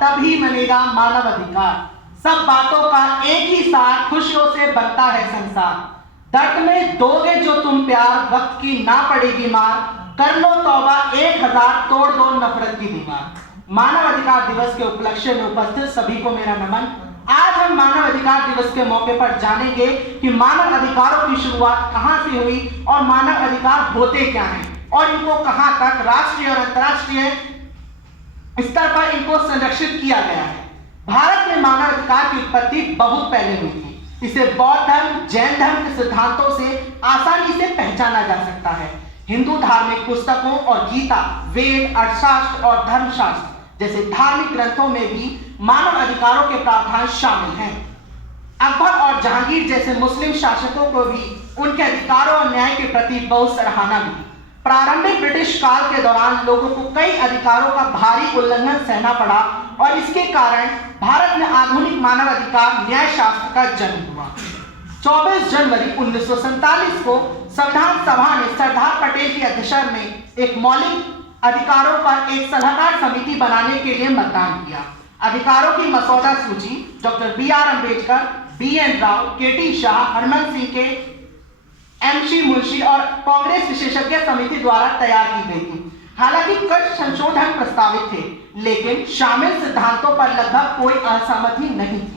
तभी मनेगा मानव अधिकार। सब बातों का एक ही साथ खुशियों से बनता है संसार। दर्द में दोगे जो तुम प्यार, वक्त की ना पड़ेगी मार। कर लो तौबा 1000, तोड़ दो नफरत की दीवार। मानव अधिकार दिवस के उपलक्ष्य में उपस्थित सभी को मेरा नमन। आज हम मानव अधिकार दिवस के मौके पर जानेंगे कि मानव अधिकारों की शुरुआत कहां से हुई और मानव अधिकार होते क्या हैं और इनको कहां तक राष्ट्रीय और अंतर्राष्ट्रीय स्तर पर इनको संरक्षित किया गया है। भारत में मानव अधिकार की उत्पत्ति बहुत पहले हुई थी। इसे बौद्ध धर्म, जैन धर्म के सिद्धांतों से आसानी से पहचाना जा सकता है। हिंदू धार्मिक पुस्तकों और गीता, वेद, अर्थशास्त्र और धर्मशास्त्र जैसे धार्मिक ग्रंथों में भी मानव अधिकारों के प्रावधान शामिल हैं। अकबर और जहांगीर जैसे मुस्लिम शासकों को भी उनके अधिकारों और न्याय के प्रति बहुत सराहना मिली। प्रारंभिक ब्रिटिश काल के दौरान लोगों को कई अधिकारों का भारी उल्लंघन सहना पड़ा और इसके कारण भारत में आधुनिक मानव अधिकार न्याय शास्त्र का जन्म हुआ। 24 जनवरी 1947 को संविधान सभा ने सरदार पटेल की अध्यक्षता में एक मौलिक अधिकारों पर एक सलाहकार समिति बनाने के लिए मतदान किया। अधिकारों की मसौदा सूची doctor B R. Ambedkar, B N. Rao, K T. Shah, Harman Singh के, एम.सी. मुंशी और कांग्रेस विशेषज्ञ समिति द्वारा तैयार की गई थी। हालांकि कुछ संशोधन प्रस्तावित थे, लेकिन शामिल सिद्धांतों पर लगभग कोई असहमति नहीं थी।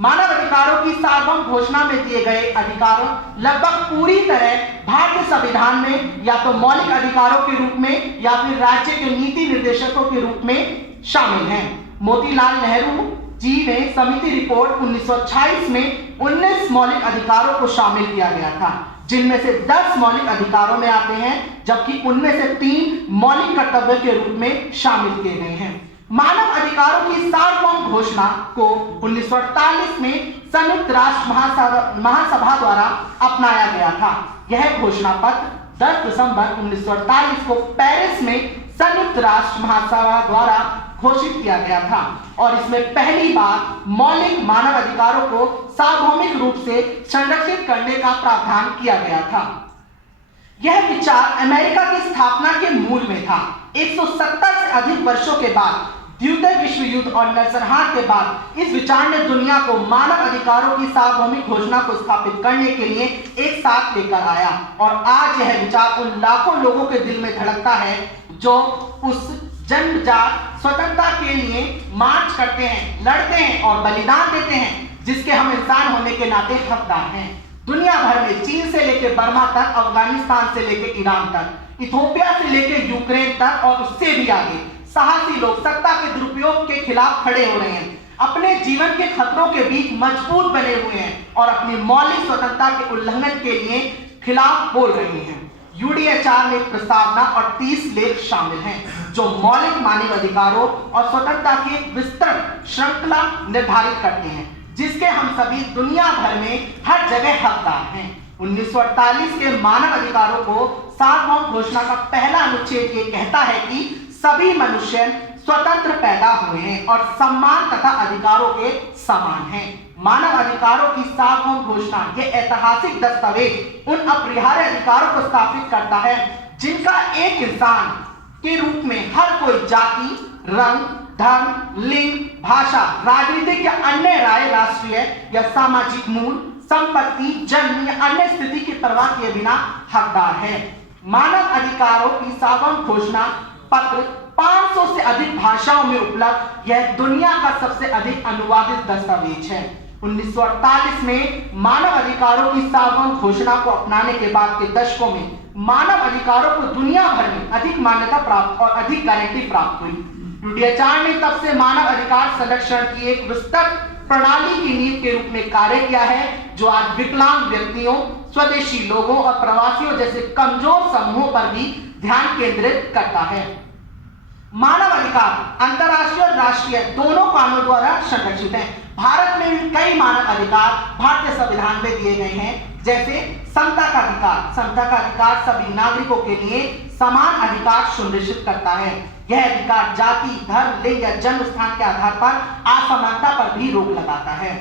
मानव अधिकारों की सार्वभौम घोषणा में दिए गए अधिकारों लगभग पूरी तरह भारतीय संविधान में या तो मौलिक अधिकारों के रूप में या फिर राज्य के नीति निर्देशकों के रूप में शामिल हैं। मोतीलाल नेहरू जी ने समिति रिपोर्ट 1926 में 19 मौलिक अधिकारों को शामिल किया गया था, जिनमें से 10 मौलिक अधिकारों में आते हैं, जबकि उनमें से 3 मौलिक कर्तव्य के रूप में शामिल किए गए हैं। मानव अधिकारों की सार्वभौम घोषणा को 1948 में संयुक्त राष्ट्र महासभा द्वारा अपनाया गया था। यह घोषणा पत्र 10 दिसंबर 1948 को पेरिस में संयुक्त राष्ट्र महासभा द्वारा घोषित किया गया था और इसमें पहली बार मौलिक मानव अधिकारों को सार्वभौमिक रूप से संरक्षित करने का प्रावधान किया गया था। यह विचार अमेरिका की स्थापना के मूल में था। 170 से अधिक वर्षों के बाद, द्वितीय विश्व युद्ध और नरसंहार के बाद, इस विचार ने दुनिया को मानव अधिकारों की सार्वभौमिक घोषणा को स्थापित करने के लिए एक साथ लेकर आया और आज यह विचार उन लाखों लोगों के दिल में धड़कता है जो उस जन्मजात स्वतंत्रता के लिए मार्च करते हैं, लड़ते हैं और बलिदान देते हैं, जिसके हम इंसान होने के नाते हकदार हैं। दुनिया भर में चीन से लेकर बर्मा तक, अफगानिस्तान से लेकर ईरान तक, इथोपिया से लेकर यूक्रेन तक और उससे भी आगे साहसी लोग सत्ता के दुरुपयोग के खिलाफ खड़े हो रहे हैं, अपने जीवन के खतरों के बीच मजबूत बने हुए हैं और अपनी मौलिक स्वतंत्रता के उल्लंघन के लिए खिलाफ बोल रहे हैं। यूडीएचआर में प्रस्तावना और 30 लेख शामिल हैं जो मौलिक मानव अधिकारों और स्वतंत्रता की एक विस्तृत श्रृंखला निर्धारित करते हैं, जिसके हम सभी दुनिया भर में हर जगह हकदार हैं। 1948 के मानव अधिकारों को सार्वभौम घोषणा का पहला अनुच्छेद ये कहता है कि सभी मनुष्य स्वतंत्र पैदा हुए हैं और सम्मान तथा अधिकारों के समान हैं। मानव अधिकारों की सार्वभौम घोषणा यह ऐतिहासिक दस्तावेज उन अपरिहार्य अधिकारों को स्थापित करता है जिनका एक इंसान के रूप में हर कोई जाति, रंग, धर्म, लिंग, भाषा, राजनीतिक या अन्य राय, राष्ट्रीय या सामाजिक मूल, संपत्ति, जन्म या अन्य स्थिति की परवाह किए बिना हकदार है। मानव अधिकारों की सार्वभौम घोषणा पत्र 500 से अधिक भाषाओं में उपलब्ध यह दुनिया का सबसे अधिक अनुवादित दस्तावेज है। 1948 में मानव अधिकारों की सार्वभौम घोषणा को अपनाने के बाद के दशकों में मानव अधिकारों को दुनिया भर में अधिक मान्यता प्राप्त और अधिक गारंटी प्राप्त हुई। यूडीएचआर ने तब से मानव अधिकार संरक्षण की एक विस्तृत प्रणाली की नींव के रूप में कार्य किया है, जो आज विकलांग व्यक्तियों, स्वदेशी लोगों और प्रवासियों जैसे कमजोर समूहों पर भी ध्यान केंद्रित करता है। मानव अधिकार अंतर्राष्ट्रीय और राष्ट्रीय दोनों कानूनों द्वारा संरक्षित हैं। भारत में भी कई मानव अधिकार भारतीय संविधान में दिए गए हैं, जैसे समता का अधिकार। समता का अधिकार सभी नागरिकों के लिए समान अधिकार सुनिश्चित करता है। यह अधिकार जाति, धर्म, लिंग या जन्म स्थान के आधार पर असमानता पर भी रोक लगाता है।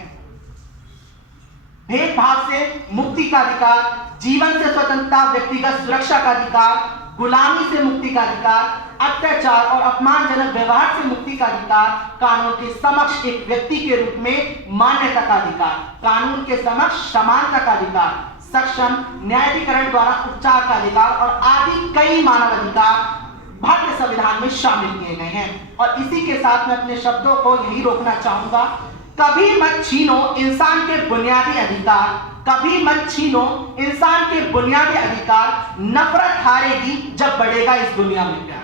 भेदभाव से मुक्ति का अधिकार, जीवन से स्वतंत्रता, व्यक्तिगत सुरक्षा का अधिकार, गुलामी से मुक्ति का अधिकार, अत्याचार और अपमानजनक व्यवहार से मुक्ति का अधिकार, कानून के समक्ष एक व्यक्ति के रूप में मान्यता का अधिकार, कानून के समक्ष समानता का अधिकार, सक्षम न्यायाधिकरण द्वारा उपचार का अधिकार और आदि कई मानव अधिकार भारतीय संविधान में शामिल किए गए हैं। और इसी के साथ मैं अपने शब्दों को यही रोकना चाहूंगा, कभी मत छीनो इंसान के बुनियादी अधिकार, कभी मत छीनो इंसान के बुनियादी अधिकार। नफरत हारेगी जब बढ़ेगा इस दुनिया में प्यार।